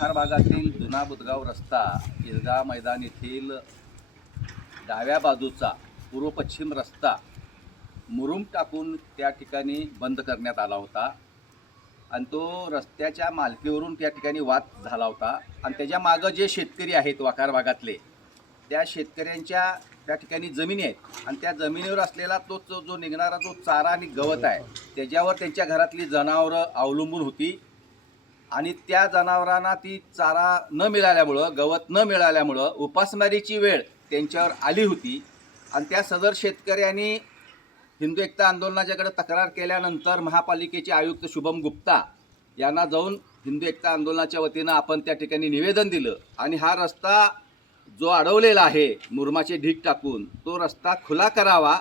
वाखार भागातील जुना बुधगाव रस्ता ईदगाह मैदान येथील डाव्या बाजूचा पूर्व पश्चिम रस्ता मुरुम टाकून त्या ठिकाणी बंद करण्यात आला होता आणि तो रस्त्याच्या मालकीवरून त्या ठिकाणी वाद झाला होता आणि त्याच्या मागं जे शेतकरी आहेत वाखार भागातले त्या शेतकऱ्यांच्या त्या ठिकाणी जमिनी आहेत आणि त्या जमिनीवर असलेला तो जो निघणारा जो चारा आणि गवत आहे त्याच्यावर त्यांच्या घरातली जनावरं अवलंबून होती आणि त्या जनावरांना ती चारा न मिळाल्यामुळं गवत न मिळाल्यामुळं उपासमारीची वेळ त्यांच्यावर आली होती आणि त्या सदर शेतकऱ्यांनी हिंदू एकता आंदोलनाच्याकडे तक्रार केल्यानंतर महापालिकेचे आयुक्त शुभम गुप्ता यांना जाऊन हिंदू एकता आंदोलनाच्या वतीनं आपण त्या ठिकाणी निवेदन दिलं आणि हा रस्ता जो अडवलेला आहे मुरमाचे ढीग टाकून तो रस्ता खुला करावा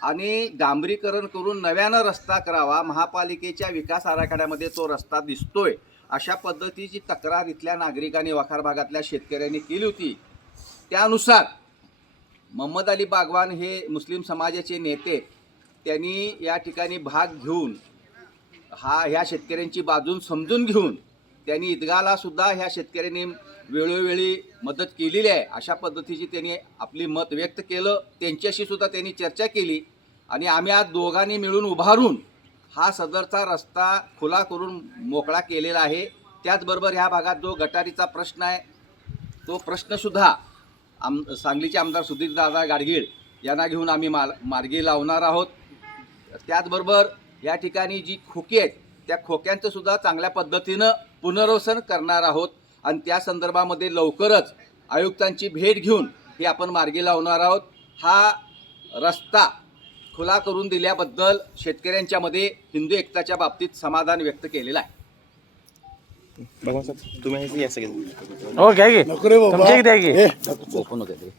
आणि डांबरीकरण करून नव्यानं रस्ता करावा. महापालिकेच्या विकास आराखड्यामध्ये तो रस्ता दिसतोय अशा पद्धतीची तक्रार इथल्या नागरिकांनी वाखार भागातल्या शेतकऱ्यांनी केली होती. त्यानुसार मोहम्मद अली बागवान हे मुस्लिम समाजाचे नेते त्यांनी या ठिकाणी भाग घेऊन ह्या शेतकऱ्यांची बाजून समजून घेऊन त्यांनी ईदगाहला सुद्धा ह्या शेतकऱ्यांनी वेळोवेळी मदत केलेली आहे अशा पद्धतीची त्यांनी आपली मत व्यक्त केलं. त्यांच्याशी सुद्धा त्यांनी चर्चा केली आणि आम्ही आज दोघांनी मिळून उभारून हा सदरचा रस्ता खुला करून मोकळा केलेला आहे. त्याचबरोबर ह्या भागात जो गटारीचा प्रश्न आहे तो प्रश्नसुद्धा सांगलीचे आमदार सुधीरदादा गाडगीळ यांना घेऊन आम्ही मार्गी लावणार आहोत. त्याचबरोबर या ठिकाणी जी खोकी आहेत त्या खोक्यांचं सुद्धा चांगल्या पद्धतीनं पुनर्वसन करणार आहोत आणि त्या संदर्भामध्ये लवकरच आयुक्तांची भेट घेऊन हे आपण मार्गी लावणार आहोत. हा रस्ता खुला करून दिल्याबद्दल शेतकऱ्यांच्यामध्ये हिंदू एकताच्या बाबतीत समाधान व्यक्त केलेलं आहे. भगवान साहेब तुम्ही या सगळे हो घ्या की नको रे बाबा. तुमच्या द्या की ओपन होते